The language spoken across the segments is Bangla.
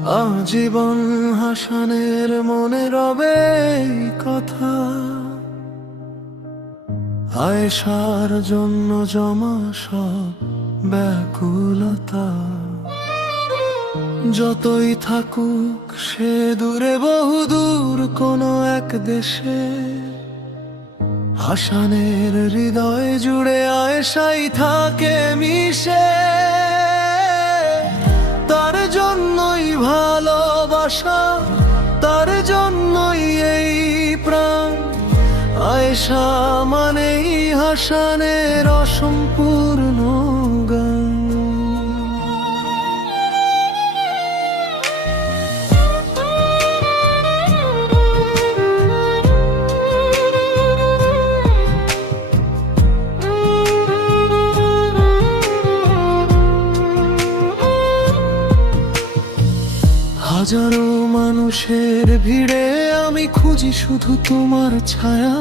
আজীবন হাসানের মনে রবে এই কথা, আয়েশার জন্য জমা সব ব্যাকুলতা। যতই থাকুক সে দূরে বহুদূর কোনো এক দেশে, হাসানের হৃদয় জুড়ে আয়েশাই থাকে মিশে। তার জন্যই ভালোবাসা, তার জন্যই এই প্রাণ। আয়েশা মানেই হাসানের অসম্পূর্ণ গান। হাজারো মানুষের ভিড়ে আমি খুঁজি শুধু তোমার ছায়া।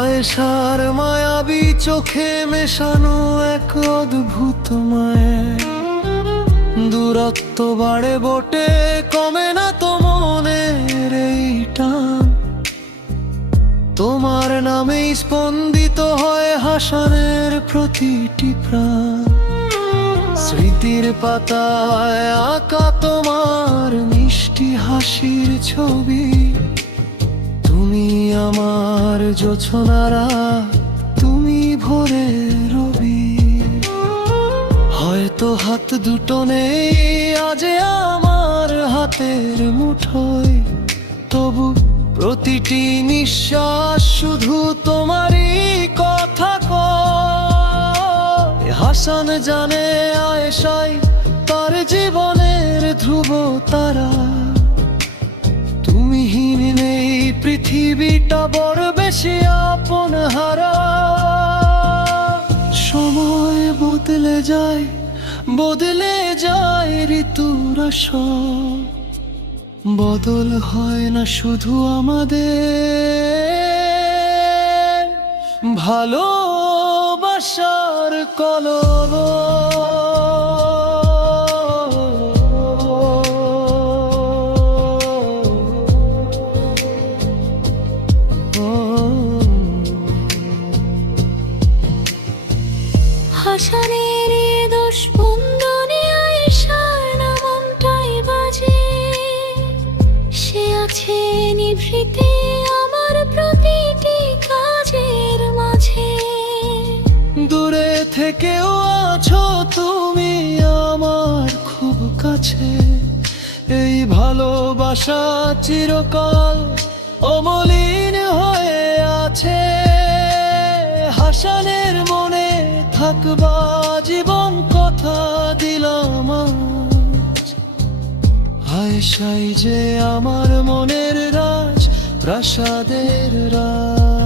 আয়েশার মায়াবী চোখে মেশানো এক অদ্ভুত মায়া। দূরত্ব বাড়ে বটে কমে না তো মনের এই টান। তোমার নামেই স্পন্দিত হয় হাসানের প্রতিটি প্রাণ। স্মৃতির পাতায় আঁকা তোমার মিষ্টি হাসির ছবি। তুমি আমার জোছনারা, তুমি ভোরে রবি। হয়তো হাত দুটো নেই আজ আমার হাতের মুঠোয়, তবু প্রতিটি নিঃশ্বাস শুধু তোমারই কথা কয়। হাসান জানে আয়েশাই তার জীবনের ধ্রুব তারা। তুমিহীন নেই পৃথিবীটা বড় বেশি আপন হারা। সময় বদলে যায়, বদলে যায় ঋতুরা সব। বদল হয় না শুধু আমাদের ভালোবাসার কলব। হাসানের দোষ বন্ধনে আয়েশার নামটাই বাজে। সে আছে নিভৃতে আমার প্রতিটি কাজের মাঝে। দূরে থেকেও আছো তুমি আমার খুব কাছে। এই ভালোবাসা চিরকাল অমলিন হয়ে আছে। হাসানের মনে থাকবা জীবন কথা দিলাম আজ। আয়েশাই যে আমার মনের রাজ, প্রাসাদের রাজ।